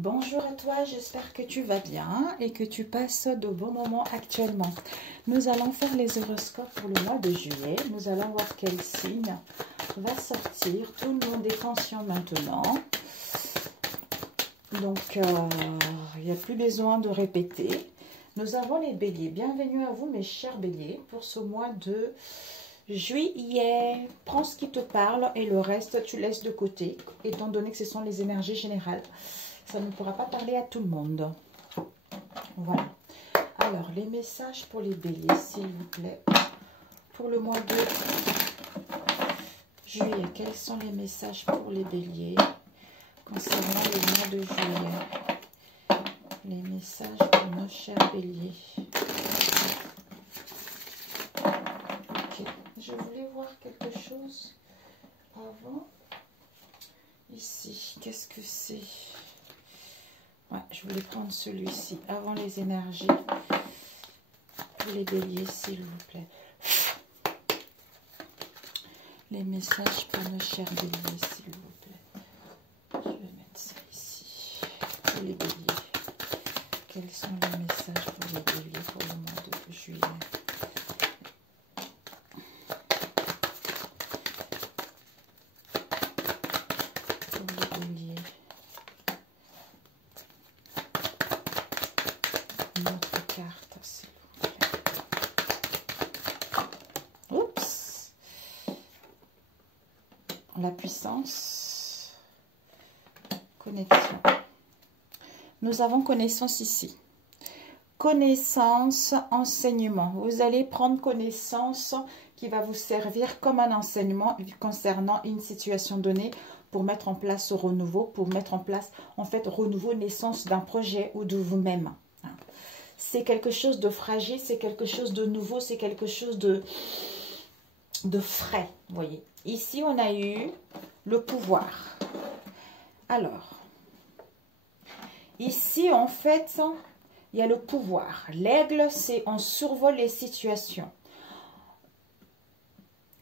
Bonjour à toi, j'espère que tu vas bien et que tu passes de bons moments actuellement. Nous allons faire les horoscopes pour le mois de juillet. Nous allons voir quel signe va sortir. Tout le monde est conscient maintenant. Donc, il n'y a plus besoin de répéter. Nous avons les béliers. Bienvenue à vous mes chers béliers pour ce mois de juillet. Prends ce qui te parle et le reste tu laisses de côté, étant donné que ce sont les énergies générales. Ça ne pourra pas parler à tout le monde. Voilà. Alors, les messages pour les béliers, s'il vous plaît. Pour le mois de juillet, quels sont les messages pour les béliers concernant le mois de juillet? Les messages pour nos chers béliers. Ok. Je voulais voir quelque chose avant. Ici, qu'est-ce que c'est? Ouais, je voulais prendre celui-ci avant les énergies pour les béliers, s'il vous plaît. Les messages pour nos chers béliers, s'il vous plaît. Je vais mettre ça ici. Pour les béliers. Quels sont les messages pour les béliers pour le mois de juillet? Pour les béliers. Notre carte, s'il vous plaît. Oups. La puissance. Connexion. Nous avons connaissance ici. Connaissance, enseignement. Vous allez prendre connaissance qui va vous servir comme un enseignement concernant une situation donnée pour mettre en place ce renouveau, pour mettre en place, en fait, renouveau, naissance d'un projet ou de vous-même. C'est quelque chose de fragile, c'est quelque chose de nouveau, c'est quelque chose de frais, vous voyez. Ici, on a eu le pouvoir. Alors, ici, en fait, il y a le pouvoir. L'aigle, c'est on survole les situations.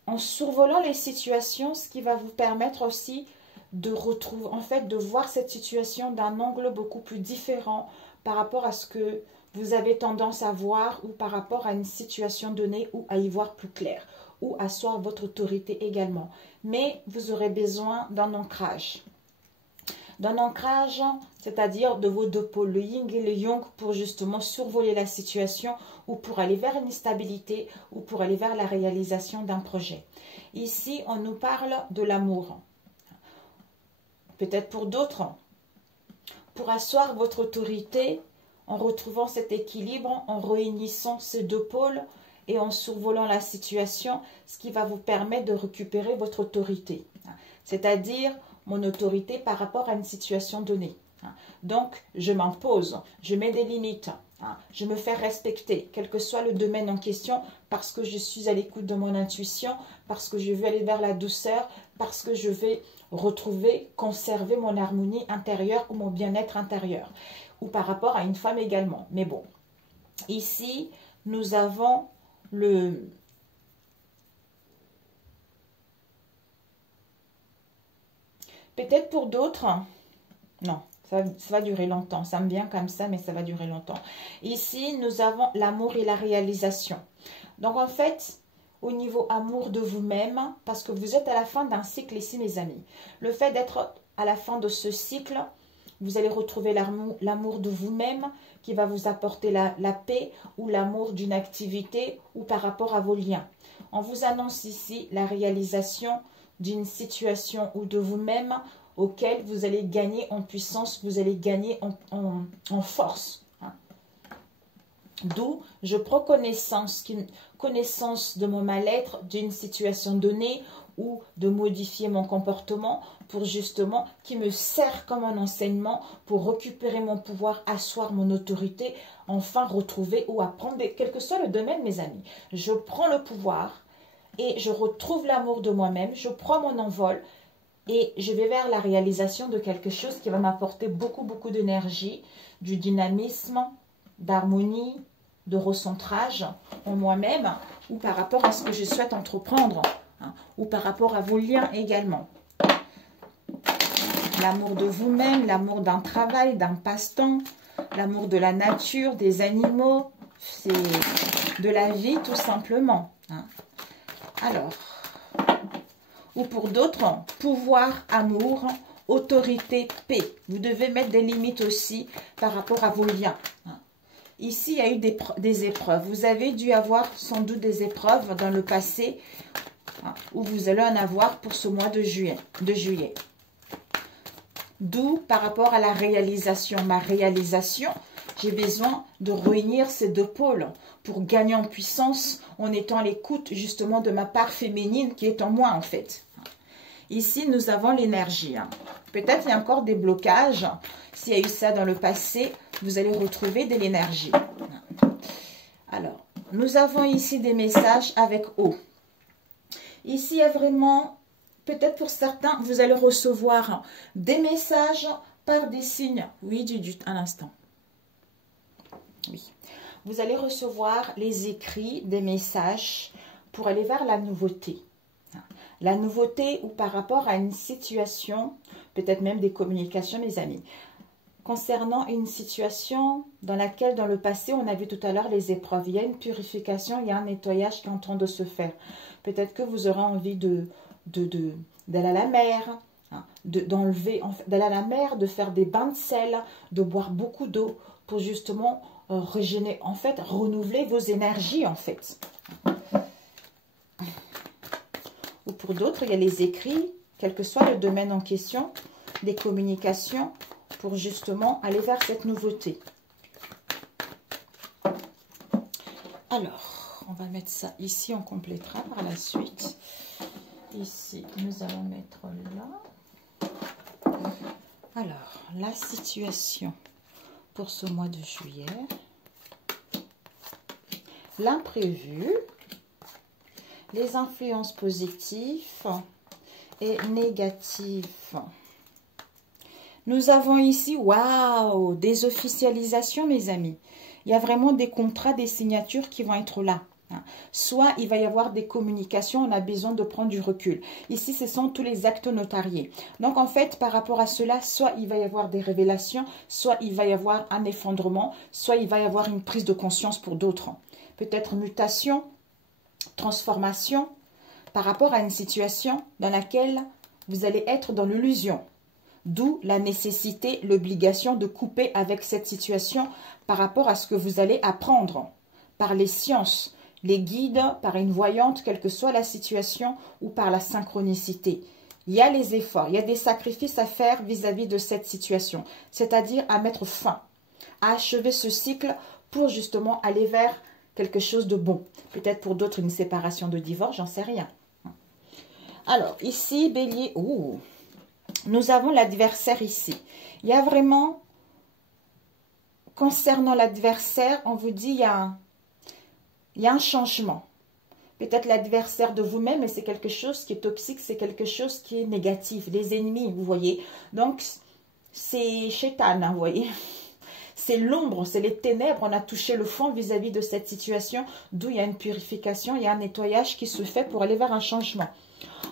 En survolant les situations, ce qui va vous permettre aussi de retrouver, en fait, de voir cette situation d'un angle beaucoup plus différent par rapport à ce que vous avez tendance à voir ou par rapport à une situation donnée ou à y voir plus clair ou à asseoir votre autorité également. Mais vous aurez besoin d'un ancrage. D'un ancrage, c'est-à-dire de vos deux pôles, le yin et le yang, pour justement survoler la situation ou pour aller vers une stabilité ou pour aller vers la réalisation d'un projet. Ici, on nous parle de l'amour. Peut-être pour d'autres, pour asseoir votre autorité, en retrouvant cet équilibre, en réunissant ces deux pôles et en survolant la situation, ce qui va vous permettre de récupérer votre autorité. C'est-à-dire mon autorité par rapport à une situation donnée. Donc, je m'impose, je mets des limites, je me fais respecter, quel que soit le domaine en question, parce que je suis à l'écoute de mon intuition, parce que je veux aller vers la douceur, parce que je vais retrouver, conserver mon harmonie intérieure ou mon bien-être intérieur. Ou par rapport à une femme également. Mais bon, ici, nous avons le... Peut-être pour d'autres, non, ça va durer longtemps. Ça me vient comme ça, mais ça va durer longtemps. Ici, nous avons l'amour et la réalisation. Donc, en fait, au niveau amour de vous-même, parce que vous êtes à la fin d'un cycle ici, mes amis. Le fait d'être à la fin de ce cycle, vous allez retrouver l'amour de vous-même qui va vous apporter la paix ou l'amour d'une activité ou par rapport à vos liens. On vous annonce ici la réalisation d'une situation ou de vous-même auquel vous allez gagner en puissance, vous allez gagner en force. D'où je prends connaissance de mon mal-être, d'une situation donnée ou de modifier mon comportement pour justement qui me sert comme un enseignement pour récupérer mon pouvoir, asseoir mon autorité, enfin retrouver ou apprendre, quel que soit le domaine, mes amis. Je prends le pouvoir et je retrouve l'amour de moi-même, je prends mon envol et je vais vers la réalisation de quelque chose qui va m'apporter beaucoup, beaucoup d'énergie, du dynamisme, d'harmonie, de recentrage en moi-même ou par rapport à ce que je souhaite entreprendre ou par rapport à vos liens également. l'amour de vous-même, l'amour d'un travail, d'un passe-temps, l'amour de la nature, des animaux, c'est de la vie tout simplement. Hein. Alors, ou pour d'autres, pouvoir, amour, autorité, paix. Vous devez mettre des limites aussi par rapport à vos liens. Hein. Ici, il y a eu des épreuves. Vous avez dû avoir sans doute des épreuves dans le passé, hein, où vous allez en avoir pour ce mois de juillet. D'où, par rapport à la réalisation, ma réalisation, j'ai besoin de réunir ces deux pôles pour gagner en puissance en étant à l'écoute justement de ma part féminine qui est en moi en fait. Ici, nous avons l'énergie. Hein. Peut-être il y a encore des blocages. S'il y a eu ça dans le passé, vous allez retrouver de l'énergie. Alors, nous avons ici des messages avec eau. Ici, il y a vraiment, peut-être pour certains, vous allez recevoir des messages par des signes. Oui, un instant. Oui. Vous allez recevoir les écrits, des messages pour aller vers la nouveauté. La nouveauté ou par rapport à une situation, peut-être même des communications, mes amis. Concernant une situation dans laquelle, dans le passé, on a vu tout à l'heure les épreuves. Il y a une purification, il y a un nettoyage qui est en train de se faire. Peut-être que vous aurez envie d'aller à la mer, hein, d'aller à la mer, de faire des bains de sel, de boire beaucoup d'eau pour justement régénérer, en fait, renouveler vos énergies, en fait. Ou pour d'autres, il y a les écrits, quel que soit le domaine en question, des communications, pour justement aller vers cette nouveauté. Alors, on va mettre ça ici, on complétera par la suite. Ici, nous allons mettre là. Alors, la situation pour ce mois de juillet. L'imprévu. Les influences positives et négatives. Nous avons ici, waouh, des officialisations, mes amis. Il y a vraiment des contrats, des signatures qui vont être là. Soit il va y avoir des communications, on a besoin de prendre du recul. Ici, ce sont tous les actes notariés. Donc, en fait, par rapport à cela, soit il va y avoir des révélations, soit il va y avoir un effondrement, soit il va y avoir une prise de conscience pour d'autres. Peut-être mutation, transformation par rapport à une situation dans laquelle vous allez être dans l'illusion. D'où la nécessité, l'obligation de couper avec cette situation par rapport à ce que vous allez apprendre par les sciences, les guides, par une voyante, quelle que soit la situation ou par la synchronicité. Il y a les efforts, il y a des sacrifices à faire vis-à-vis de cette situation, c'est-à-dire à mettre fin, à achever ce cycle pour justement aller vers quelque chose de bon. Peut-être pour d'autres une séparation de divorce, j'en sais rien. Alors, ici, Bélier, nous avons l'adversaire ici. Il y a vraiment, concernant l'adversaire, on vous dit, il y a un changement. Peut-être l'adversaire de vous-même, mais c'est quelque chose qui est toxique, c'est quelque chose qui est négatif. Les ennemis, vous voyez. Donc, c'est Shaitan, hein, vous voyez. C'est l'ombre, c'est les ténèbres. On a touché le fond vis-à-vis de cette situation, d'où il y a une purification, il y a un nettoyage qui se fait pour aller vers un changement.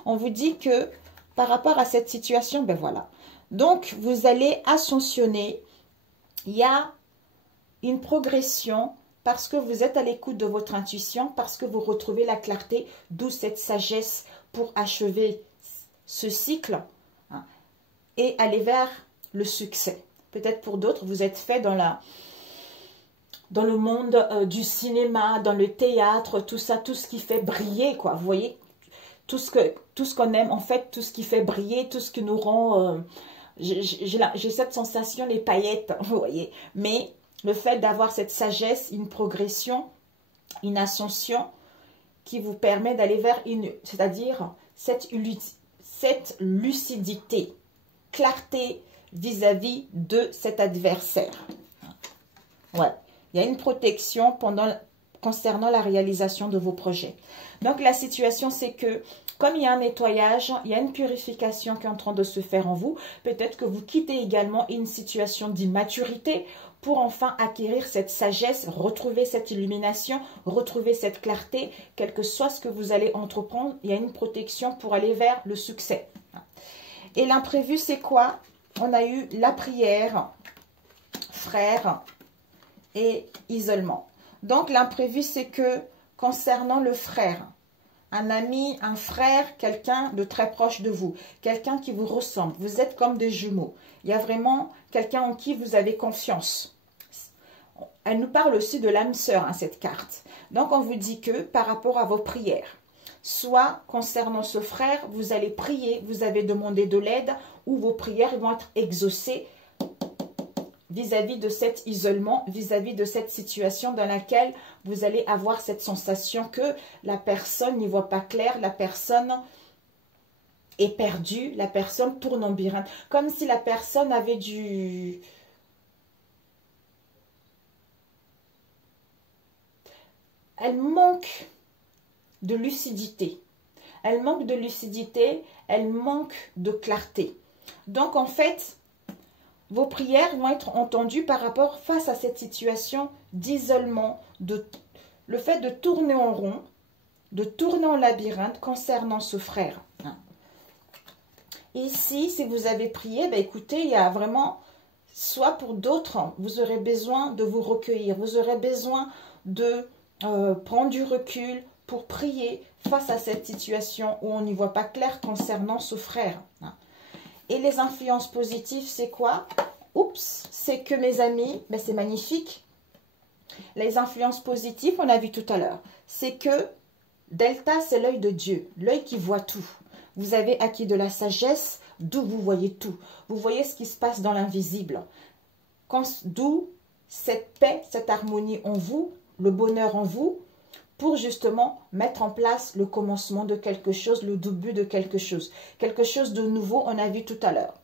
On vous dit que par rapport à cette situation, ben voilà. Donc, vous allez ascensionner. Il y a une progression parce que vous êtes à l'écoute de votre intuition, parce que vous retrouvez la clarté, d'où cette sagesse pour achever ce cycle, hein, et aller vers le succès. Peut-être pour d'autres, vous êtes fait dans le monde du cinéma, dans le théâtre, tout ça, tout ce qui fait briller, quoi. Vous voyez, tout ce qu'on aime, en fait, tout ce qui fait briller, tout ce qui nous rend... j'ai cette sensation, les paillettes, vous voyez. Mais le fait d'avoir cette sagesse, une progression, une ascension qui vous permet d'aller vers c'est-à-dire cette lucidité, clarté vis-à-vis de cet adversaire. Ouais, il y a une protection concernant la réalisation de vos projets. Donc, la situation, c'est que comme il y a un nettoyage, il y a une purification qui est en train de se faire en vous. Peut-être que vous quittez également une situation d'immaturité pour enfin acquérir cette sagesse, retrouver cette illumination, retrouver cette clarté. Quel que soit ce que vous allez entreprendre, il y a une protection pour aller vers le succès. Et l'imprévu, c'est quoi? on a eu la prière, frère et isolement. Donc, l'imprévu, c'est que concernant le frère, un ami, un frère, quelqu'un de très proche de vous, quelqu'un qui vous ressemble, vous êtes comme des jumeaux. Il y a vraiment quelqu'un en qui vous avez confiance. Elle nous parle aussi de l'âme sœur, hein, cette carte. Donc, on vous dit que par rapport à vos prières, soit concernant ce frère, vous allez prier, vous avez demandé de l'aide, ou vos prières vont être exaucées vis-à-vis de cet isolement, vis-à-vis de cette situation dans laquelle vous allez avoir cette sensation que la personne n'y voit pas clair, la personne est perdue, la personne tourne en labyrinthe, comme si la personne avait du... Elle manque de lucidité. Elle manque de lucidité, elle manque de clarté. Donc, en fait, vos prières vont être entendues par rapport face à cette situation d'isolement, le fait de tourner en rond, de tourner en labyrinthe concernant ce frère. Ici, si vous avez prié, ben écoutez, il y a vraiment, soit pour d'autres, vous aurez besoin de vous recueillir, vous aurez besoin de prendre du recul pour prier face à cette situation où on n'y voit pas clair concernant ce frère. Et les influences positives, c'est quoi? Oups, c'est que mes amis, ben c'est magnifique. Les influences positives, on a vu tout à l'heure, c'est que Delta, c'est l'œil de Dieu, l'œil qui voit tout. Vous avez acquis de la sagesse, d'où vous voyez tout. Vous voyez ce qui se passe dans l'invisible. D'où cette paix, cette harmonie en vous, le bonheur en vous, pour justement mettre en place le commencement de quelque chose, le début de quelque chose. Quelque chose de nouveau, on a vu tout à l'heure.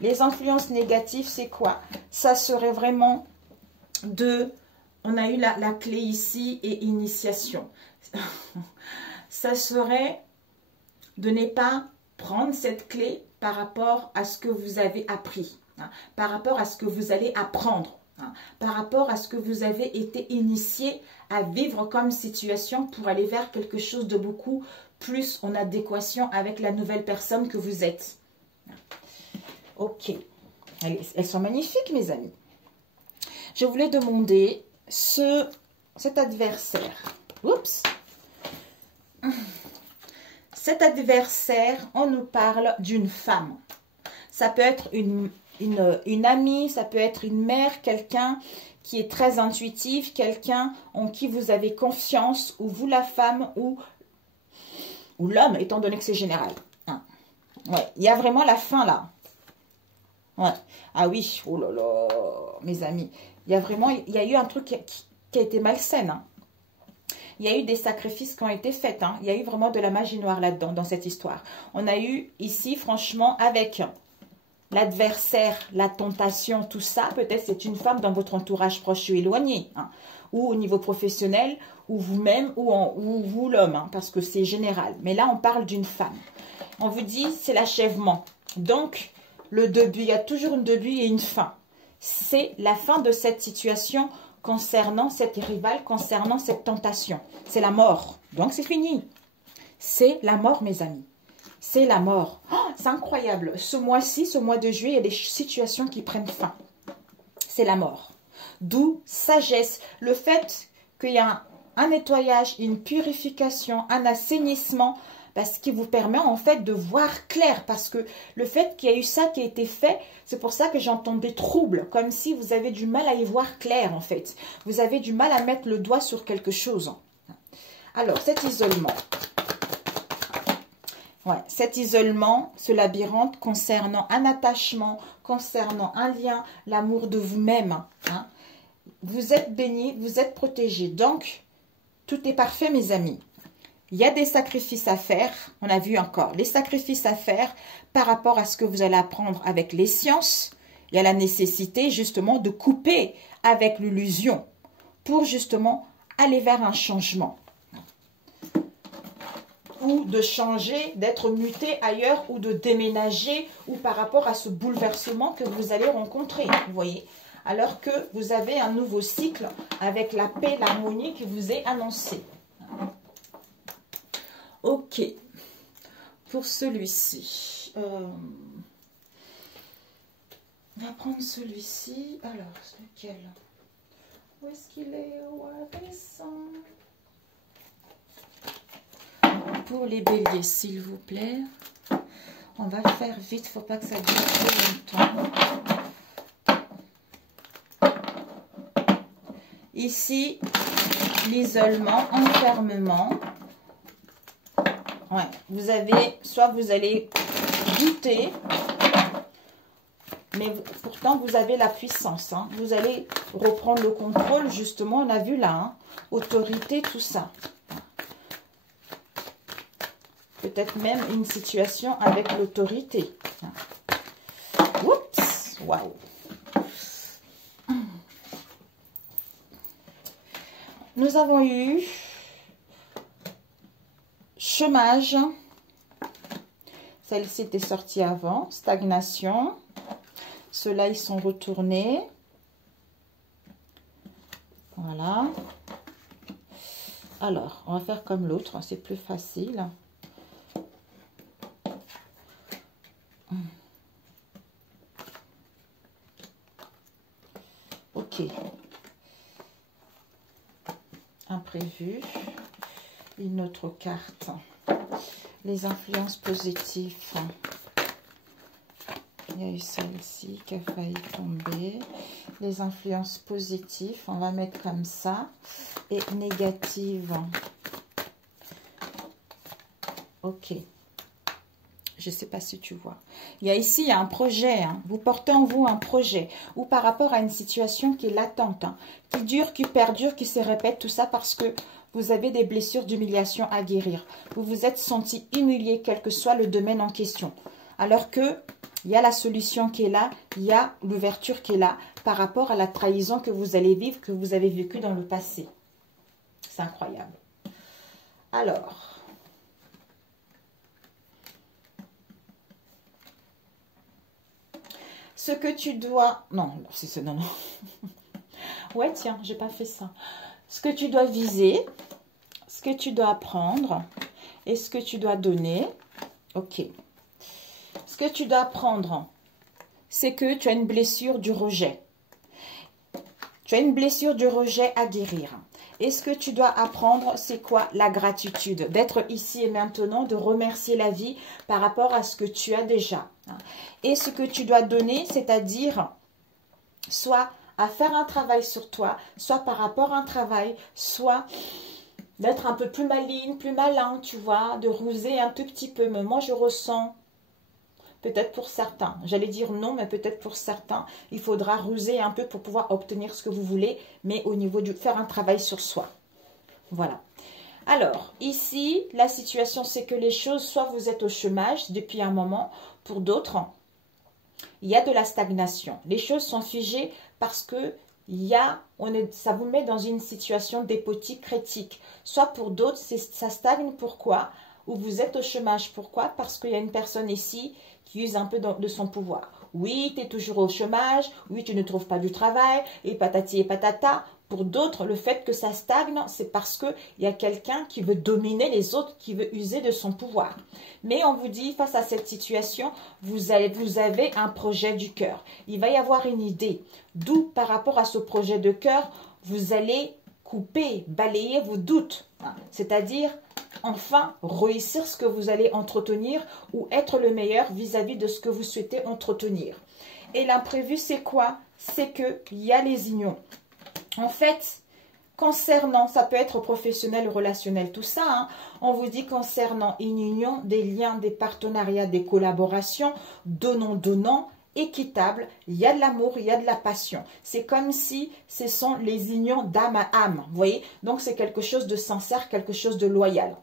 Les influences négatives, c'est quoi? Ça serait vraiment de... On a eu la clé ici et initiation. Ça serait de ne pas prendre cette clé par rapport à ce que vous avez appris, par rapport à ce que vous allez apprendre, par rapport à ce que vous avez été initié à vivre comme situation pour aller vers quelque chose de beaucoup plus en adéquation avec la nouvelle personne que vous êtes. Ok. Elles sont magnifiques, mes amis. Je voulais demander cet adversaire. Oups. Cet adversaire, on nous parle d'une femme. Ça peut être une amie, ça peut être une mère, quelqu'un qui est très intuitif, quelqu'un en qui vous avez confiance, ou vous la femme, ou l'homme, étant donné que c'est général. Ouais, il y a vraiment la fin là. Ouais. Ah oui, oh là là, mes amis. Il y a eu un truc qui a été malsain. Il y a eu des sacrifices qui ont été faits. Il y a eu vraiment de la magie noire là-dedans, dans cette histoire. On a eu ici, franchement, avec l'adversaire, la tentation, tout ça, peut-être c'est une femme dans votre entourage proche ou éloigné, ou au niveau professionnel, ou vous-même, ou vous l'homme, parce que c'est général. Mais là, on parle d'une femme. On vous dit, c'est l'achèvement. Donc, le début, il y a toujours un début et une fin. C'est la fin de cette situation concernant cette rivale, concernant cette tentation. C'est la mort. Donc, c'est fini. C'est la mort, mes amis. C'est la mort. Oh, c'est incroyable. Ce mois-ci, ce mois de juillet, il y a des situations qui prennent fin. C'est la mort. D'où sagesse. Le fait qu'il y a un nettoyage, une purification, un assainissement, parce qui vous permet en fait de voir clair. Parce que le fait qu'il y a eu ça qui a été fait, c'est pour ça que j'entends des troubles. Comme si vous avez du mal à y voir clair en fait. Vous avez du mal à mettre le doigt sur quelque chose. Alors, cet isolement. Ouais, cet isolement, ce labyrinthe concernant un attachement, concernant un lien, l'amour de vous-même. Vous êtes bénis, vous êtes protégés. Donc, tout est parfait, mes amis. Il y a des sacrifices à faire. On a vu encore les sacrifices à faire par rapport à ce que vous allez apprendre avec les sciences. Il y a la nécessité justement de couper avec l'illusion pour justement aller vers un changement. Ou de changer, d'être muté ailleurs ou de déménager ou par rapport à ce bouleversement que vous allez rencontrer, vous voyez. Alors que vous avez un nouveau cycle avec la paix, l'harmonie qui vous est annoncée. Ok, pour celui-ci, On va prendre celui-ci. Alors, c'est lequel? Où est-ce qu'il est? Pour les béliers, s'il vous plaît. On va faire vite, faut pas que ça dure trop longtemps. Ici, l'isolement, enfermement. Ouais, vous avez, soit vous allez douter, mais pourtant vous avez la puissance. Hein. Vous allez reprendre le contrôle, justement, on a vu là, hein, autorité, tout ça. Peut-être même une situation avec l'autorité. Oups, waouh. Nous avons eu chômage. Celle-ci était sortie avant. Stagnation. Ceux-là, ils sont retournés. Voilà. Alors, on va faire comme l'autre. C'est plus facile. Ok. Imprévu. Une autre carte. Les influences positives. Il y a eu celle-ci qui a failli tomber. Les influences positives, on va mettre comme ça. Et négatives. Ok. Je ne sais pas si tu vois. Il y a ici un projet. Hein. Vous portez en vous un projet. Ou par rapport à une situation qui est latente. Hein, qui dure, qui perdure, qui se répète. Tout ça parce que vous avez des blessures d'humiliation à guérir. Vous vous êtes senti humilié, quel que soit le domaine en question. Alors que il y a la solution qui est là, il y a l'ouverture qui est là par rapport à la trahison que vous allez vivre, que vous avez vécu dans le passé. C'est incroyable. Alors, ce que tu dois... Non, c'est non, non. Ouais, tiens, j'ai pas fait ça. Ce que tu dois viser, ce que tu dois apprendre et ce que tu dois donner. Ok. Ce que tu dois apprendre, c'est que tu as une blessure du rejet. Tu as une blessure du rejet à guérir. Et ce que tu dois apprendre, c'est quoi? La gratitude. D'être ici et maintenant, de remercier la vie par rapport à ce que tu as déjà. Et ce que tu dois donner, c'est-à-dire soit à faire un travail sur toi, soit par rapport à un travail, soit d'être un peu plus maligne, plus malin, tu vois, de ruser un tout petit peu. Mais moi, je ressens... Peut-être pour certains, j'allais dire non, mais peut-être pour certains, il faudra ruser un peu pour pouvoir obtenir ce que vous voulez, mais au niveau du faire un travail sur soi. Voilà. Alors, ici, la situation, c'est que les choses, soit vous êtes au chômage depuis un moment, pour d'autres, il y a de la stagnation. Les choses sont figées parce que ça vous met dans une situation d'épotique critique. Soit pour d'autres, ça stagne. Pourquoi? Ou vous êtes au chômage. Pourquoi? Parce qu'il y a une personne ici qui use un peu de son pouvoir. Oui, tu es toujours au chômage. Oui, tu ne trouves pas du travail. Et patati et patata. Pour d'autres, le fait que ça stagne, c'est parce qu'il y a quelqu'un qui veut dominer les autres, qui veut user de son pouvoir. Mais on vous dit, face à cette situation, vous avez un projet du cœur. Il va y avoir une idée. D'où, par rapport à ce projet de cœur, vous allez couper, balayer vos doutes. C'est-à-dire, enfin, réussir ce que vous allez entretenir ou être le meilleur vis-à-vis de ce que vous souhaitez entretenir. Et l'imprévu, c'est quoi? C'est qu'il y a les unions. En fait, concernant, ça peut être professionnel, relationnel, tout ça, hein, on vous dit concernant une union, des liens, des partenariats, des collaborations, donnant, équitable, il y a de l'amour, il y a de la passion. C'est comme si ce sont les unions d'âme à âme, vous voyez? Donc, c'est quelque chose de sincère, quelque chose de loyal.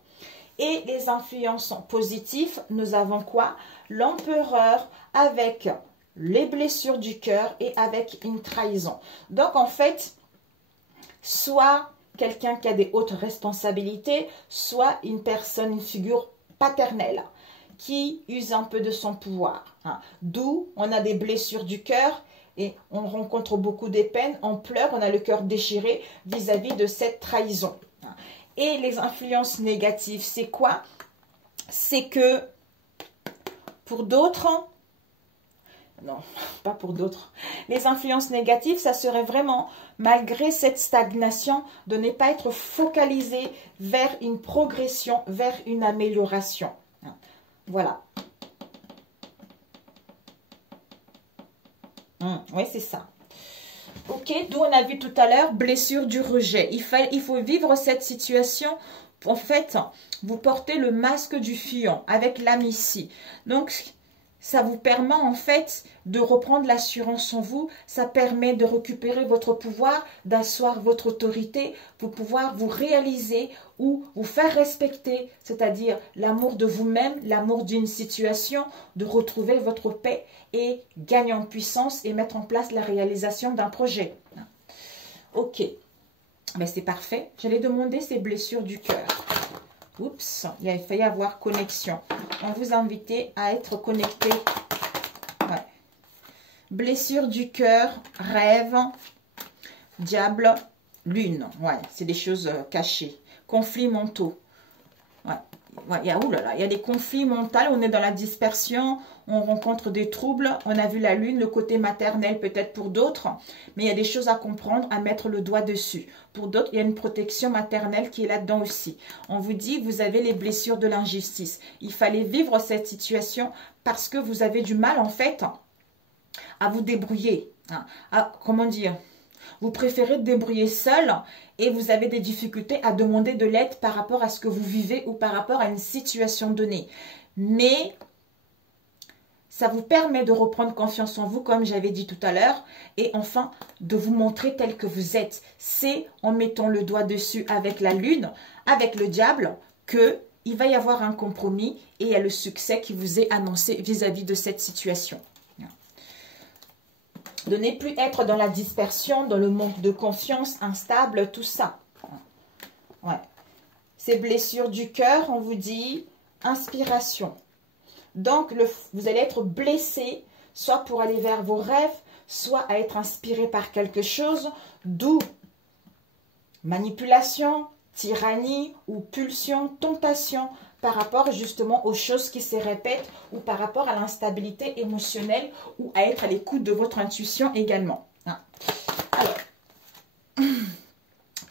Et les influences positives, nous avons quoi? L'empereur avec les blessures du cœur et avec une trahison. Donc, en fait... soit quelqu'un qui a des hautes responsabilités, soit une personne, une figure paternelle qui use un peu de son pouvoir. Hein. D'où on a des blessures du cœur et on rencontre beaucoup de peines, on pleure, on a le cœur déchiré vis-à-vis de cette trahison. Hein. Et les influences négatives, c'est quoi? C'est que pour d'autres, non, pas pour d'autres. Les influences négatives, ça serait vraiment, malgré cette stagnation, de ne pas être focalisé vers une progression, vers une amélioration. Voilà. Oui, c'est ça. Ok, d'où on a vu tout à l'heure, blessure du rejet. Il faut vivre cette situation. En fait, vous portez le masque du fion avec l'âme ici. Donc, ça vous permet en fait de reprendre l'assurance en vous. Ça permet de récupérer votre pouvoir, d'asseoir votre autorité pour pouvoir vous réaliser ou vous faire respecter, c'est-à-dire l'amour de vous-même, l'amour d'une situation, de retrouver votre paix et gagner en puissance et mettre en place la réalisation d'un projet. Ok, mais c'est parfait. J'allais demander ces blessures du cœur. Oups, il a failli avoir connexion. On vous invite à être connecté. Ouais. Blessure du cœur, rêve, diable, lune. Ouais, c'est des choses cachées. Conflits mentaux. Ouais. Ouais, il y a des conflits mentaux, on est dans la dispersion, on rencontre des troubles, on a vu la lune, le côté maternel peut-être pour d'autres, mais il y a des choses à comprendre, à mettre le doigt dessus. Pour d'autres, il y a une protection maternelle qui est là-dedans aussi. On vous dit, vous avez les blessures de l'injustice. Il fallait vivre cette situation parce que vous avez du mal en fait à vous débrouiller. Comment dire ? Vous préférez te débrouiller seul et vous avez des difficultés à demander de l'aide par rapport à ce que vous vivez ou par rapport à une situation donnée. Mais ça vous permet de reprendre confiance en vous, comme j'avais dit tout à l'heure, et enfin de vous montrer tel que vous êtes. C'est en mettant le doigt dessus avec la lune, avec le diable, qu'il va y avoir un compromis et il y a le succès qui vous est annoncé vis-à-vis de cette situation. De ne plus être dans la dispersion, dans le manque de confiance, instable, tout ça. Ouais. Ces blessures du cœur, on vous dit inspiration. Donc, vous allez être blessé, soit pour aller vers vos rêves, soit à être inspiré par quelque chose, d'où manipulation, tyrannie ou pulsion, tentation, par rapport justement aux choses qui se répètent ou par rapport à l'instabilité émotionnelle ou à être à l'écoute de votre intuition également. Alors,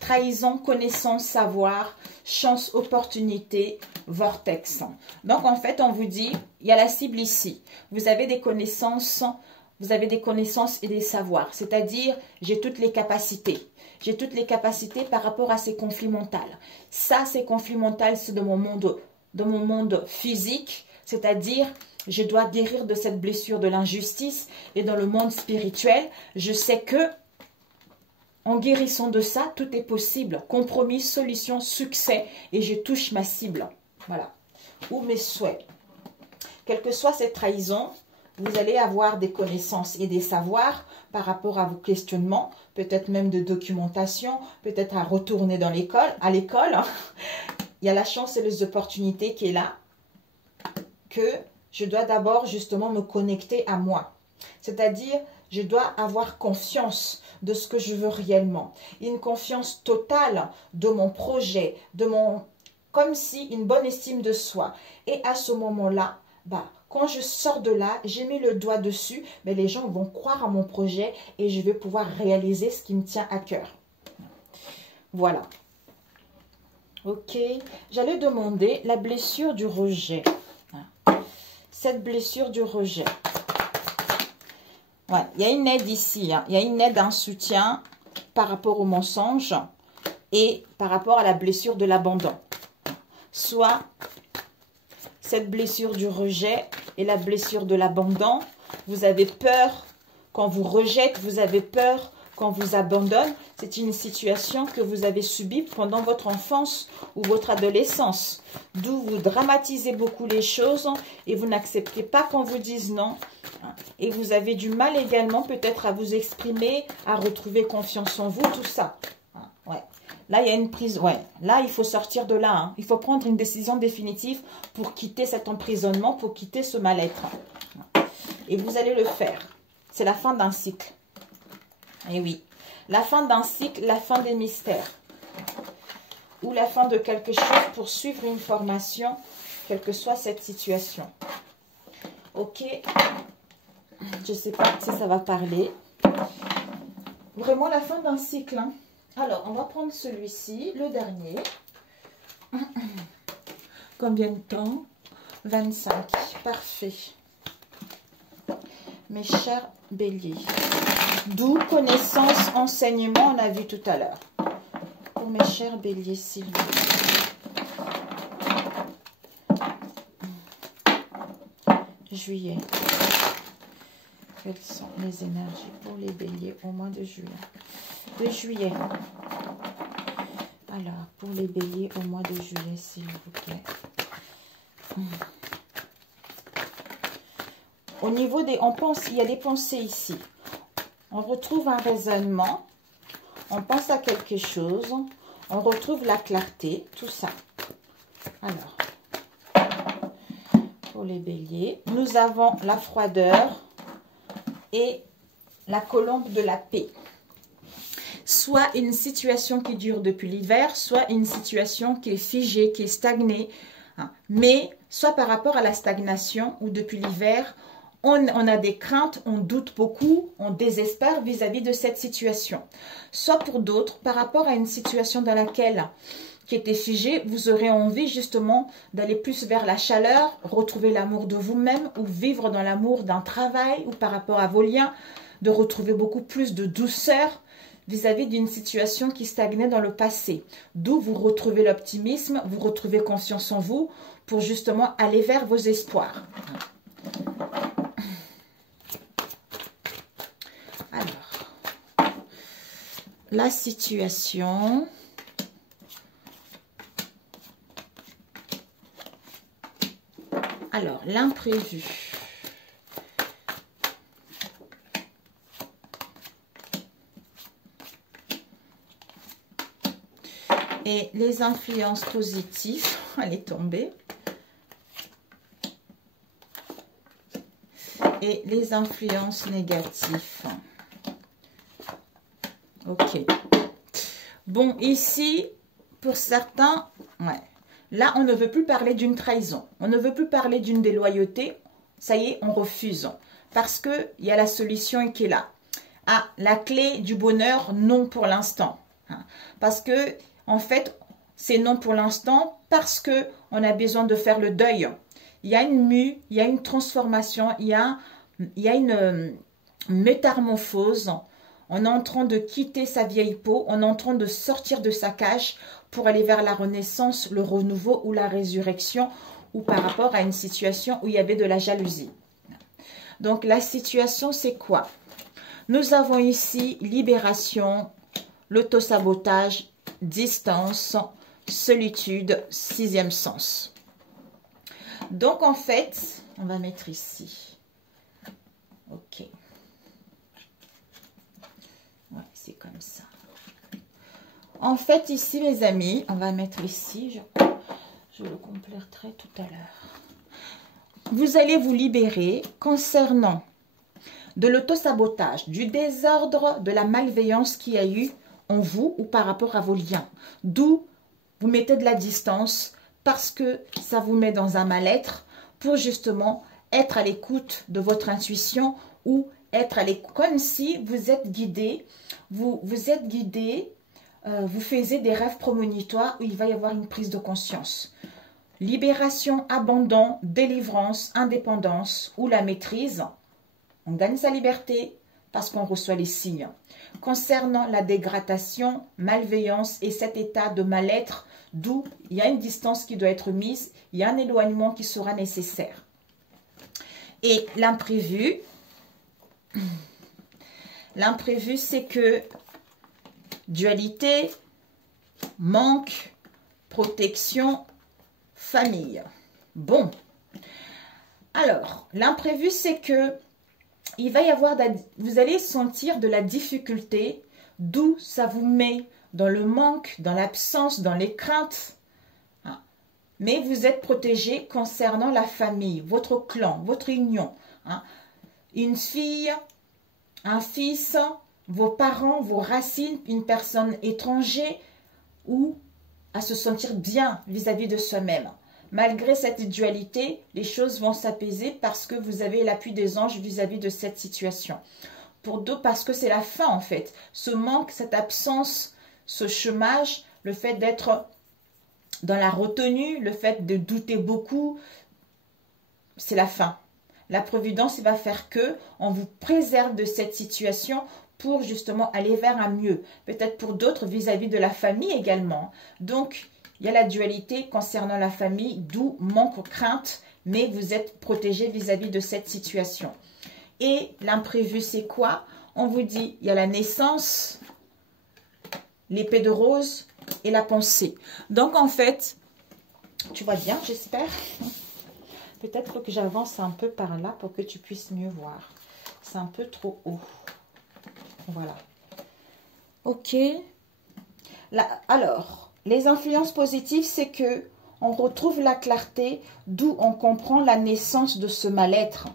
trahison, connaissance, savoir, chance, opportunité, vortex. Donc en fait, on vous dit, il y a la cible ici. Vous avez des connaissances, et des savoirs. C'est-à-dire, j'ai toutes les capacités. J'ai toutes les capacités par rapport à ces conflits mentaux. Ça, ces conflits mentaux, c'est de mon monde physique, c'est-à-dire je dois guérir de cette blessure de l'injustice. Et dans le monde spirituel, je sais que en guérissant de ça, tout est possible. Compromis, solution, succès et je touche ma cible. Voilà. Ou mes souhaits. Quelle que soit cette trahison, vous allez avoir des connaissances et des savoirs par rapport à vos questionnements, peut-être même de documentation, peut-être à retourner à l'école. Il y a la chance et les opportunités qui est là, que je dois d'abord justement me connecter à moi. C'est-à-dire, je dois avoir confiance de ce que je veux réellement. Une confiance totale de mon projet, comme si une bonne estime de soi. Et à ce moment-là, quand je sors de là, j'ai mis le doigt dessus, mais les gens vont croire à mon projet et je vais pouvoir réaliser ce qui me tient à cœur. Voilà. Ok, j'allais demander la blessure du rejet. Cette blessure du rejet. Ouais, il y a une aide ici. Il y a une aide, un soutien par rapport au mensonge et par rapport à la blessure de l'abandon. Soit cette blessure du rejet et la blessure de l'abandon. Vous avez peur quand vous rejette, vous avez peur quand vous abandonne. C'est une situation que vous avez subie pendant votre enfance ou votre adolescence. D'où vous dramatisez beaucoup les choses et vous n'acceptez pas qu'on vous dise non. Et vous avez du mal également peut-être à vous exprimer, à retrouver confiance en vous, tout ça. Ouais. Là, il y a une prise. Ouais. Là, il faut sortir de là. Il faut prendre une décision définitive pour quitter cet emprisonnement, pour quitter ce mal-être. Et vous allez le faire. C'est la fin d'un cycle. Et oui. La fin d'un cycle, la fin des mystères. Ou la fin de quelque chose pour suivre une formation, quelle que soit cette situation. Ok. Je ne sais pas si ça va parler. Vraiment la fin d'un cycle. Hein. Alors, on va prendre celui-ci, le dernier. Combien de temps? 25. Parfait. Mes chers béliers. D'où connaissance, enseignement, on a vu tout à l'heure. Pour mes chers béliers, s'il vous plaît. Juillet. Quelles sont les énergies pour les béliers au mois de juillet? De juillet. Alors, pour les béliers au mois de juillet, s'il vous plaît. Au niveau des... On pense, il y a des pensées ici. On retrouve un raisonnement. On pense à quelque chose. On retrouve la clarté. Tout ça. Alors, pour les béliers, nous avons la froideur et la colombe de la paix. Soit une situation qui dure depuis l'hiver, soit une situation qui est figée, qui est stagnée. Mais soit par rapport à la stagnation ou depuis l'hiver, on a des craintes, on doute beaucoup, on désespère vis-à-vis de cette situation. Soit pour d'autres, par rapport à une situation dans laquelle qui était figée, vous aurez envie justement d'aller plus vers la chaleur, retrouver l'amour de vous-même ou vivre dans l'amour d'un travail ou par rapport à vos liens, de retrouver beaucoup plus de douceur vis-à-vis d'une situation qui stagnait dans le passé. D'où vous retrouvez l'optimisme, vous retrouvez confiance en vous pour justement aller vers vos espoirs. Alors, la situation... Alors, l'imprévu. Et les influences positives, elle est tombée. Et les influences négatives. Ok. Bon, ici, pour certains, ouais. Là, on ne veut plus parler d'une trahison. On ne veut plus parler d'une déloyauté. Ça y est, on refuse. Parce qu'il y a la solution qui est là. Ah, la clé du bonheur, non pour l'instant. Parce que, en fait, c'est non pour l'instant parce qu'on a besoin de faire le deuil. Il y a une mue, il y a une transformation, il y a une métamorphose. On est en train de quitter sa vieille peau, on est en train de sortir de sa cage pour aller vers la renaissance, le renouveau ou la résurrection ou par rapport à une situation où il y avait de la jalousie. Donc la situation c'est quoi? Nous avons ici libération, l'autosabotage, distance, solitude, sixième sens. Donc en fait, on va mettre ici. Ok. Ouais, c'est comme ça. En fait, ici, les amis, on va mettre ici. Je le compléterai tout à l'heure. Vous allez vous libérer concernant de l'autosabotage, du désordre, de la malveillance qu'il y a eu en vous ou par rapport à vos liens. D'où vous mettez de la distance parce que ça vous met dans un mal-être pour justement être à l'écoute de votre intuition ou être à l'écoute, comme si vous êtes guidé, vous êtes guidé, vous faisiez des rêves prémonitoires où il va y avoir une prise de conscience. Libération, abandon, délivrance, indépendance ou la maîtrise. On gagne sa liberté parce qu'on reçoit les signes. Concernant la dégradation, malveillance et cet état de mal-être, d'où il y a une distance qui doit être mise, il y a un éloignement qui sera nécessaire. Et l'imprévu, c'est que dualité, manque, protection, famille. Bon. Alors, l'imprévu, c'est que il va y avoir, vous allez sentir de la difficulté, d'où ça vous met dans le manque, dans l'absence, dans les craintes. Mais vous êtes protégé concernant la famille, votre clan, votre union. Une fille, un fils, vos parents, vos racines, une personne étrangère ou à se sentir bien vis-à-vis de soi-même. malgré cette dualité, les choses vont s'apaiser parce que vous avez l'appui des anges vis-à-vis de cette situation. Pour d'autres, parce que c'est la fin en fait. Ce manque, cette absence, ce chômage, le fait d'être dans la retenue, le fait de douter beaucoup, c'est la fin. La providence va faire que on vous préserve de cette situation pour justement aller vers un mieux. Peut-être pour d'autres vis-à-vis de la famille également. Donc, il y a la dualité concernant la famille, d'où manque crainte, mais vous êtes protégé vis-à-vis de cette situation. Et l'imprévu, c'est quoi? On vous dit, il y a la naissance, l'épée de rose et la pensée. Donc, en fait, tu vois bien, j'espère. Peut-être que j'avance un peu par là pour que tu puisses mieux voir. C'est un peu trop haut. Voilà. Ok. Là, alors, les influences positives, c'est que on retrouve la clarté, d'où on comprend la naissance de ce mal-être.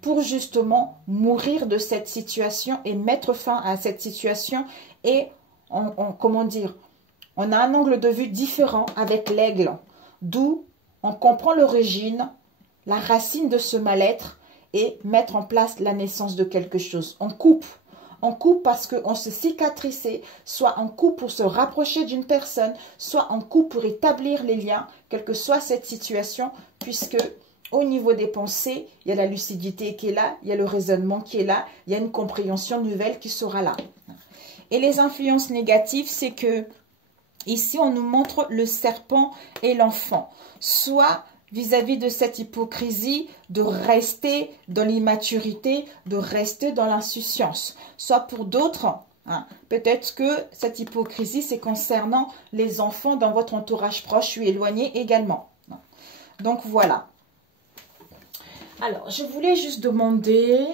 Pour justement mourir de cette situation et mettre fin à cette situation. Et, comment dire, on a un angle de vue différent avec l'aigle. D'où on comprend l'origine, la racine de ce mal-être et mettre en place la naissance de quelque chose. On coupe parce qu'on se cicatrisait, soit on coupe pour se rapprocher d'une personne, soit on coupe pour établir les liens, quelle que soit cette situation, puisque au niveau des pensées, il y a la lucidité qui est là, il y a le raisonnement qui est là, il y a une compréhension nouvelle qui sera là. Et les influences négatives, c'est que ici, on nous montre le serpent et l'enfant. Soit vis-à-vis de cette hypocrisie, de rester dans l'immaturité, de rester dans l'insouciance. Soit pour d'autres, peut-être que cette hypocrisie, c'est concernant les enfants dans votre entourage proche ou éloigné également. Donc, voilà. Alors, je voulais juste demander...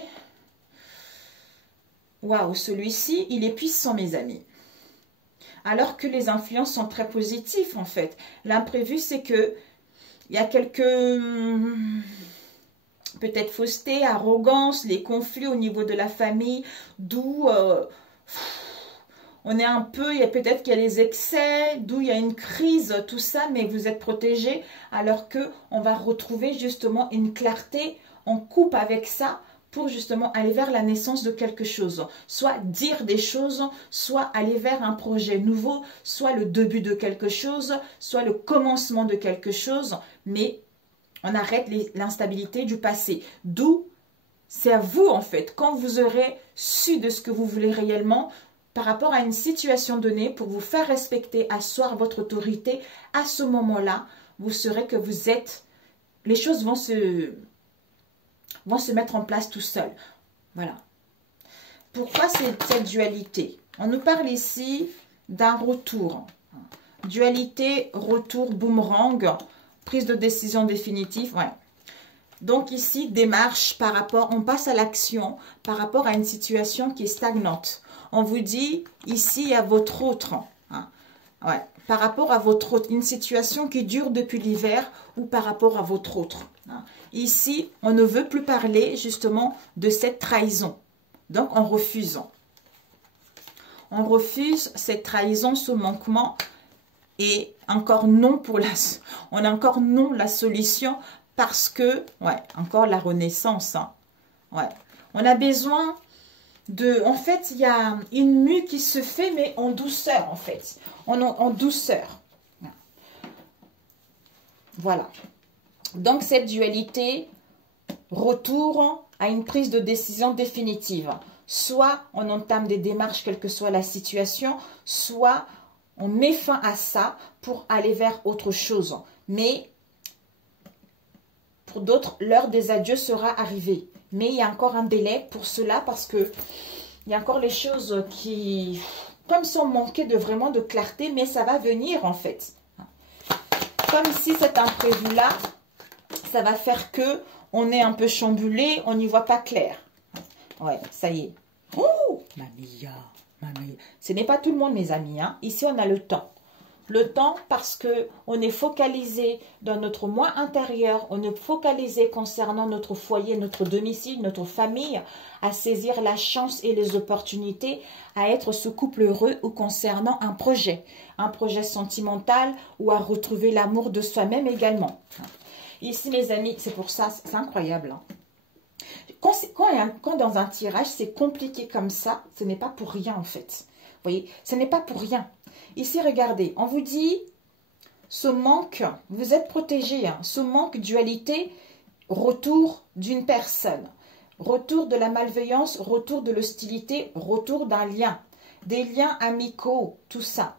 Waouh, celui-ci, il est puissant, mes amis. Alors que les influences sont très positives, en fait. L'imprévu, c'est que il y a quelques, peut-être fausseté, arrogance, les conflits au niveau de la famille, d'où on est un peu, il y a peut-être qu'il y a les excès, d'où il y a une crise, tout ça, mais vous êtes protégés, alors que on va retrouver justement une clarté, on coupe avec ça, pour justement aller vers la naissance de quelque chose. Soit dire des choses, soit aller vers un projet nouveau, soit le début de quelque chose, soit le commencement de quelque chose, mais on arrête l'instabilité du passé. D'où, c'est à vous en fait, quand vous aurez su de ce que vous voulez réellement, par rapport à une situation donnée, pour vous faire respecter, asseoir votre autorité, à ce moment-là, vous saurez que vous êtes, les choses vont se mettre en place tout seul. Voilà. Pourquoi cette dualité? On nous parle ici d'un retour. Dualité, retour, boomerang, prise de décision définitive. Ouais. Donc ici, démarche par rapport, on passe à l'action par rapport à une situation qui est stagnante. On vous dit, ici, il y a votre autre. Ouais. Par rapport à votre autre, une situation qui dure depuis l'hiver ou par rapport à votre autre. Ici, on ne veut plus parler justement de cette trahison. Donc, on refuse. On refuse cette trahison, ce manquement. Et encore non pour la... On a encore non la solution parce que... Ouais, encore la renaissance. Ouais. On a besoin de... En fait, il y a une mue qui se fait, mais en douceur, en fait. En douceur. Voilà. Donc, cette dualité, retour à une prise de décision définitive. Soit on entame des démarches, quelle que soit la situation, soit on met fin à ça pour aller vers autre chose. Mais pour d'autres, l'heure des adieux sera arrivée. Mais il y a encore un délai pour cela parce que il y a encore les choses qui, comme si on manquait vraiment de clarté, mais ça va venir en fait. Comme si cet imprévu-là, ça va faire que on est un peu chamboulé, on n'y voit pas clair. Ouais, ça y est. Oh, mamie, ce n'est pas tout le monde, mes amis. Ici, on a le temps. Le temps parce que on est focalisé dans notre moi intérieur, on est focalisé concernant notre foyer, notre domicile, notre famille, à saisir la chance et les opportunités, à être ce couple heureux ou concernant un projet sentimental ou à retrouver l'amour de soi-même également. Ici, mes amis, c'est pour ça, c'est incroyable. Hein. Quand dans un tirage, c'est compliqué comme ça, ce n'est pas pour rien en fait. Vous voyez, ce n'est pas pour rien. Ici, regardez, on vous dit, ce manque, vous êtes protégé, hein, ce manque dualité, retour d'une personne, retour de la malveillance, retour de l'hostilité, retour d'un lien, des liens amicaux, tout ça.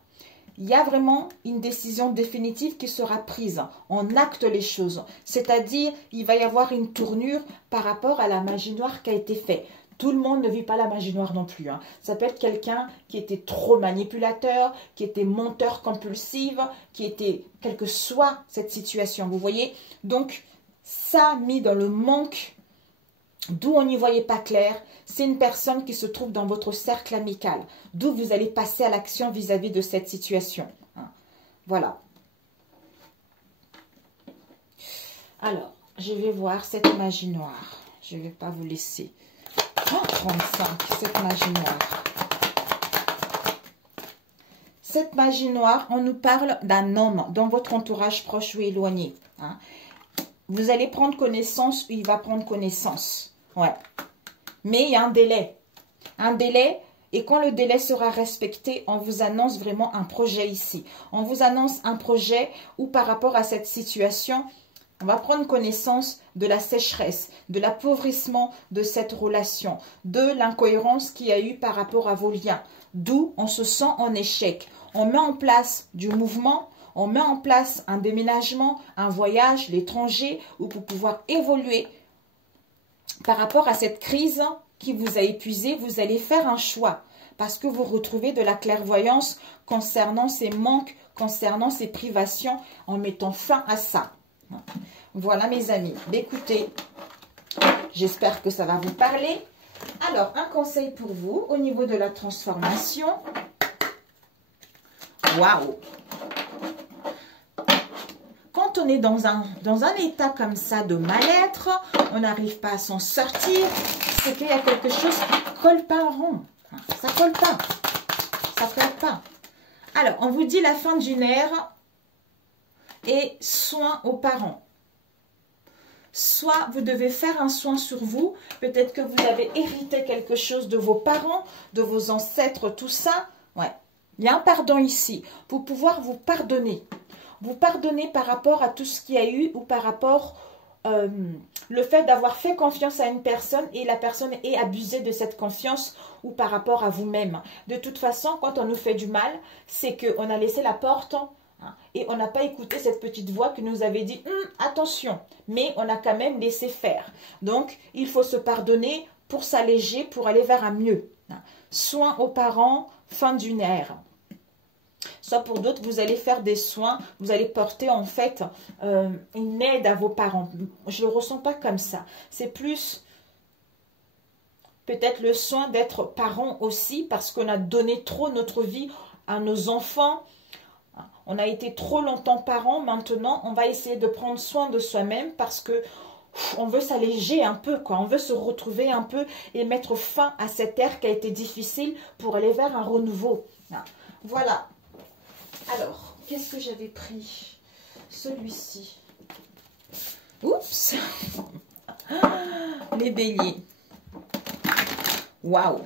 Il y a vraiment une décision définitive qui sera prise. On acte les choses. C'est-à-dire, il va y avoir une tournure par rapport à la magie noire qui a été faite. Tout le monde ne vit pas la magie noire non plus. Hein. Ça peut être quelqu'un qui était trop manipulateur, qui était menteur compulsif, qui était, quelle que soit cette situation, vous voyez. Donc, ça mis dans le manque, d'où on n'y voyait pas clair, c'est une personne qui se trouve dans votre cercle amical, d'où vous allez passer à l'action vis-à-vis de cette situation. Voilà. Alors, je vais voir cette magie noire. Je ne vais pas vous laisser. 35, cette magie noire. Cette magie noire, on nous parle d'un homme dans votre entourage proche ou éloigné. Hein. Vous allez prendre connaissance ou il va prendre connaissance. Ouais. Mais il y a un délai. Un délai, et quand le délai sera respecté, on vous annonce vraiment un projet ici. On vous annonce un projet où par rapport à cette situation, on va prendre connaissance de la sécheresse, de l'appauvrissement de cette relation, de l'incohérence qu'il y a eu par rapport à vos liens. D'où on se sent en échec. On met en place du mouvement, on met en place un déménagement, un voyage, l'étranger, où pour pouvoir évoluer par rapport à cette crise qui vous a épuisé, vous allez faire un choix parce que vous retrouvez de la clairvoyance concernant ces manques, concernant ces privations, en mettant fin à ça. Voilà mes amis, écoutez, j'espère que ça va vous parler. Alors, un conseil pour vous au niveau de la transformation. Waouh! Quand on est dans un état comme ça de mal-être, on n'arrive pas à s'en sortir, c'est qu'il y a quelque chose qui ne colle pas en rond. Ça ne colle pas. Ça ne colle pas. Alors, on vous dit la fin d'une ère et soin aux parents. Soit vous devez faire un soin sur vous, peut-être que vous avez hérité quelque chose de vos parents, de vos ancêtres, tout ça. Ouais. Il y a un pardon ici, pour pouvoir vous pardonner. Vous pardonner par rapport à tout ce qu'il y a eu ou par rapport le fait d'avoir fait confiance à une personne et la personne ait abusé de cette confiance ou par rapport à vous-même. De toute façon, quand on nous fait du mal, c'est qu'on a laissé la porte et on n'a pas écouté cette petite voix qui nous avait dit attention, mais on a quand même laissé faire. Donc, il faut se pardonner pour s'alléger, pour aller vers un mieux. Soins aux parents, fin d'une ère. Soit pour d'autres, vous allez faire des soins, vous allez porter en fait une aide à vos parents. Je ne le ressens pas comme ça. C'est plus peut-être le soin d'être parent aussi parce qu'on a donné trop notre vie à nos enfants. On a été trop longtemps parents. Maintenant, on va essayer de prendre soin de soi-même parce que on veut s'alléger un peu, quoi. On veut se retrouver un peu et mettre fin à cette ère qui a été difficile pour aller vers un renouveau. Voilà. Alors, qu'est-ce que j'avais pris? Celui-ci. Oups. Les béliers. Waouh.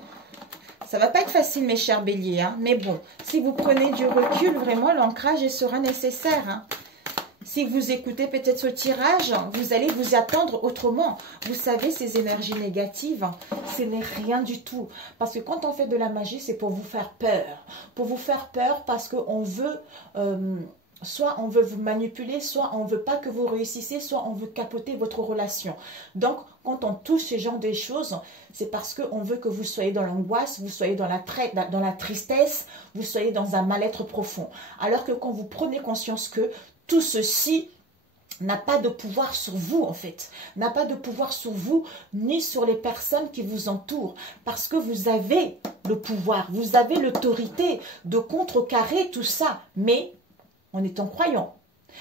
Ça va pas être facile, mes chers béliers. Hein, mais bon, si vous prenez du recul, vraiment, l'ancrage sera nécessaire. Hein. Si vous écoutez peut-être ce tirage, vous allez vous attendre autrement. Vous savez, ces énergies négatives, ce n'est rien du tout. Parce que quand on fait de la magie, c'est pour vous faire peur. Pour vous faire peur parce qu'on veut, soit on veut vous manipuler, soit on ne veut pas que vous réussissiez, soit on veut capoter votre relation. Donc, quand on touche ce genre de choses, c'est parce qu'on veut que vous soyez dans l'angoisse, vous soyez dans la tristesse, vous soyez dans un mal-être profond. Alors que quand vous prenez conscience que tout ceci n'a pas de pouvoir sur vous, en fait. N'a pas de pouvoir sur vous, ni sur les personnes qui vous entourent. Parce que vous avez le pouvoir, vous avez l'autorité de contrecarrer tout ça. Mais en étant croyant.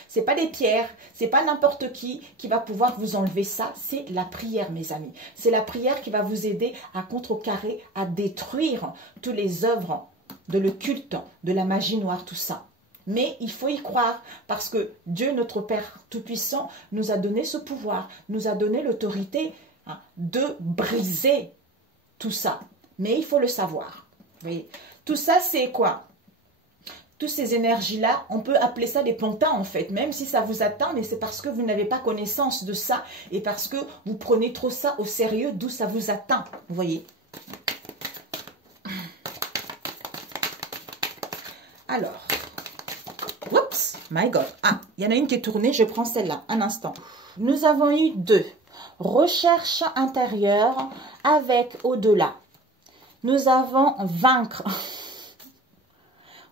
C'est pas des pierres, c'est pas n'importe qui va pouvoir vous enlever ça, c'est la prière, mes amis. C'est la prière qui va vous aider à contrecarrer, à détruire toutes les œuvres de le culte, de la magie noire, tout ça. Mais il faut y croire parce que Dieu, notre Père Tout-Puissant, nous a donné ce pouvoir, nous a donné l'autorité de briser tout ça. Mais il faut le savoir. Vous voyez, tout ça, c'est quoi? Toutes ces énergies-là, on peut appeler ça des pantins en fait, même si ça vous atteint, mais c'est parce que vous n'avez pas connaissance de ça et parce que vous prenez trop ça au sérieux, d'où ça vous atteint, vous voyez. Alors, oups, my God. Ah, il y en a une qui est tournée, je prends celle-là, un instant. Nous avons eu 2. Recherche intérieure avec au-delà. Nous avons vaincre.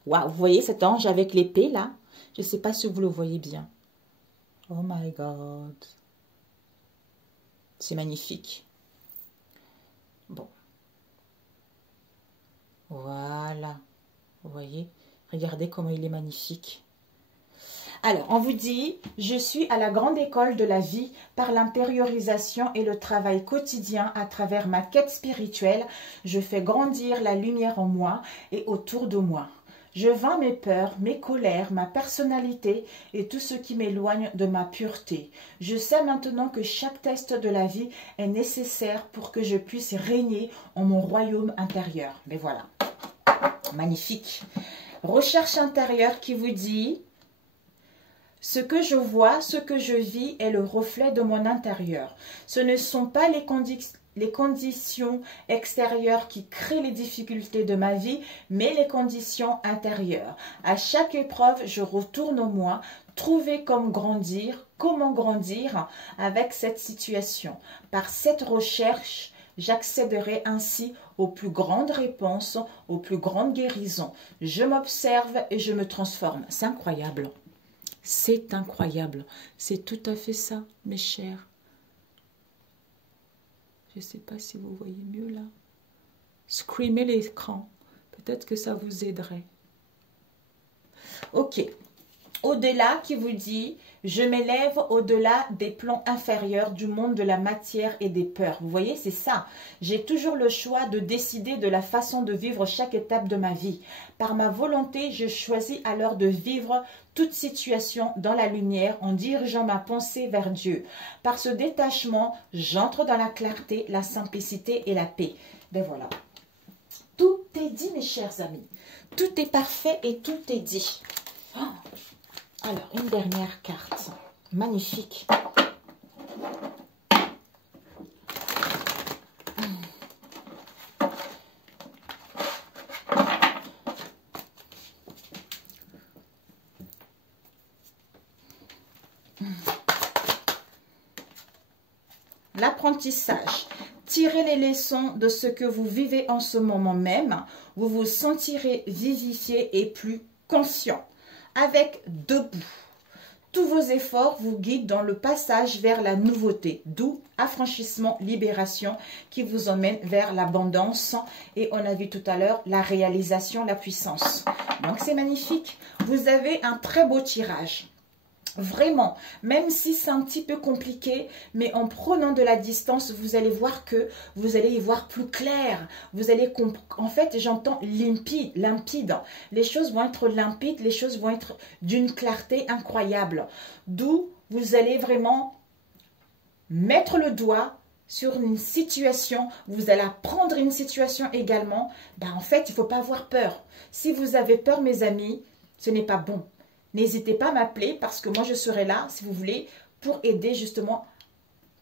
Waouh, vous voyez cet ange avec l'épée là? Je ne sais pas si vous le voyez bien. Oh my God. C'est magnifique. Bon. Voilà. Vous voyez? Regardez comment il est magnifique. Alors, on vous dit, je suis à la grande école de la vie par l'intériorisation et le travail quotidien à travers ma quête spirituelle. Je fais grandir la lumière en moi et autour de moi. Je vainc mes peurs, mes colères, ma personnalité et tout ce qui m'éloigne de ma pureté. Je sais maintenant que chaque test de la vie est nécessaire pour que je puisse régner en mon royaume intérieur. Mais voilà, magnifique. Recherche intérieure qui vous dit... Ce que je vois, ce que je vis est le reflet de mon intérieur. Ce ne sont pas les conditions extérieures qui créent les difficultés de ma vie, mais les conditions intérieures. À chaque épreuve, je retourne au moi, trouver comment grandir avec cette situation. Par cette recherche, j'accéderai ainsi aux plus grandes réponses, aux plus grandes guérisons. Je m'observe et je me transforme. C'est incroyable. C'est incroyable. C'est tout à fait ça, mes chers. Je ne sais pas si vous voyez mieux là. Screamez l'écran. Peut-être que ça vous aiderait. Ok. Au-delà qui vous dit, je m'élève au-delà des plans inférieurs du monde de la matière et des peurs. Vous voyez, c'est ça. J'ai toujours le choix de décider de la façon de vivre chaque étape de ma vie. Par ma volonté, je choisis alors de vivre toute situation dans la lumière en dirigeant ma pensée vers Dieu. Par ce détachement, j'entre dans la clarté, la simplicité et la paix. Ben voilà. Tout est dit, mes chers amis. Tout est parfait et tout est dit. Oh. Alors, une dernière carte. Magnifique. L'apprentissage. Tirez les leçons de ce que vous vivez en ce moment même. Vous vous sentirez vivifié et plus conscient. Avec debout. Tous vos efforts vous guident dans le passage vers la nouveauté, d'où affranchissement, libération qui vous emmène vers l'abondance et on a vu tout à l'heure la réalisation, la puissance. Donc c'est magnifique. Vous avez un très beau tirage. Vraiment, même si c'est un petit peu compliqué, mais en prenant de la distance, vous allez voir que vous allez y voir plus clair. Vous allez en fait, j'entends limpide. Les choses vont être limpides, les choses vont être d'une clarté incroyable. D'où vous allez vraiment mettre le doigt sur une situation, vous allez prendre une situation également. Ben, en fait, il ne faut pas avoir peur. Si vous avez peur, mes amis, ce n'est pas bon. N'hésitez pas à m'appeler parce que moi, je serai là, si vous voulez, pour aider justement,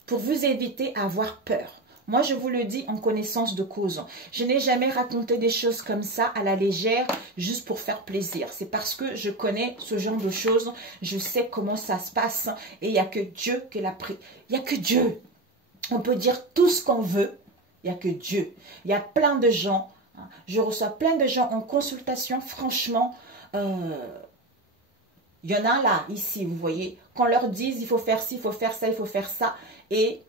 pour vous éviter à avoir peur. Moi, je vous le dis en connaissance de cause. Je n'ai jamais raconté des choses comme ça à la légère, juste pour faire plaisir. C'est parce que je connais ce genre de choses. Je sais comment ça se passe. Et il n'y a que Dieu qui l'a pris. Il n'y a que Dieu. On peut dire tout ce qu'on veut. Il n'y a que Dieu. Il y a plein de gens. Je reçois plein de gens en consultation. Franchement, il y en a là, ici, vous voyez, qu'on leur dise, il faut faire ci, il faut faire ça, il faut faire ça, et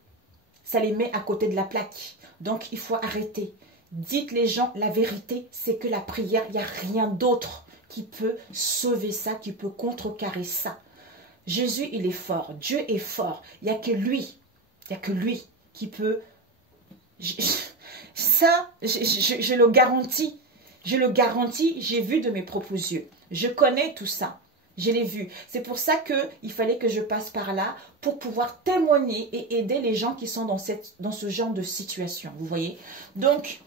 ça les met à côté de la plaque. Donc, il faut arrêter. Dites les gens la vérité, c'est que la prière, il n'y a rien d'autre. qui peut sauver ça, qui peut contrecarrer ça. Jésus, il est fort. Dieu est fort. Il n'y a que lui. Il n'y a que lui qui peut... Ça, je le garantis. Je le garantis, j'ai vu de mes propres yeux. Je connais tout ça. Je l'ai vu. C'est pour ça qu'il fallait que je passe par là pour pouvoir témoigner et aider les gens qui sont dans ce genre de situation. Vous voyez? Donc,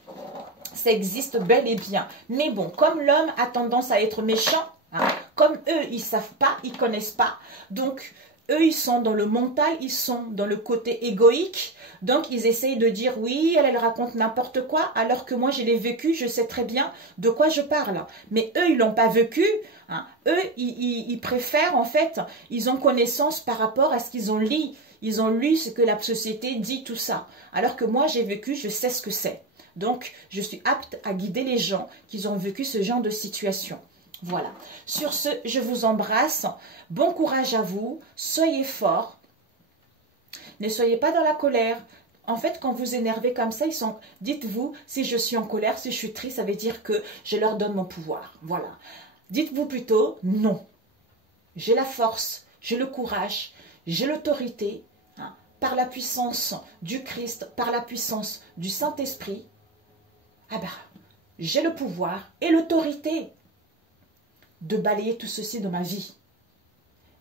ça existe bel et bien. Mais bon, comme l'homme a tendance à être méchant, hein, comme eux, ils ne savent pas, ils ne connaissent pas. Donc, eux, ils sont dans le mental, ils sont dans le côté égoïque. Donc, ils essayent de dire, oui, elle raconte n'importe quoi, alors que moi, je l'ai vécu, je sais très bien de quoi je parle. Mais eux, ils ne l'ont pas vécu. Hein. Eux, ils préfèrent, en fait, ils ont connaissance par rapport à ce qu'ils ont lu. Ils ont lu ce que la société dit, tout ça. Alors que moi, j'ai vécu, je sais ce que c'est. Donc, je suis apte à guider les gens qui ont vécu ce genre de situation. Voilà. Sur ce, je vous embrasse. Bon courage à vous. Soyez forts. Ne soyez pas dans la colère. En fait, quand vous énervez comme ça, dites-vous, si je suis en colère, si je suis triste, ça veut dire que je leur donne mon pouvoir. Voilà. Dites-vous plutôt, non. J'ai la force, j'ai le courage, j'ai l'autorité, hein, par la puissance du Christ, par la puissance du Saint-Esprit. Ah ben, j'ai le pouvoir et l'autorité de balayer tout ceci dans ma vie.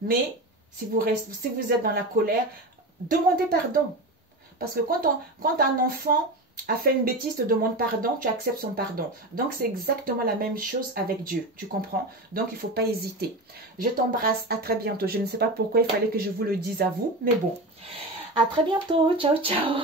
Mais si vous êtes dans la colère, demandez pardon. Parce que quand un enfant a fait une bêtise, te demande pardon, tu acceptes son pardon. Donc c'est exactement la même chose avec Dieu. Tu comprends? Donc il ne faut pas hésiter. Je t'embrasse. À très bientôt. Je ne sais pas pourquoi il fallait que je vous le dise à vous, mais bon. À très bientôt. Ciao, ciao.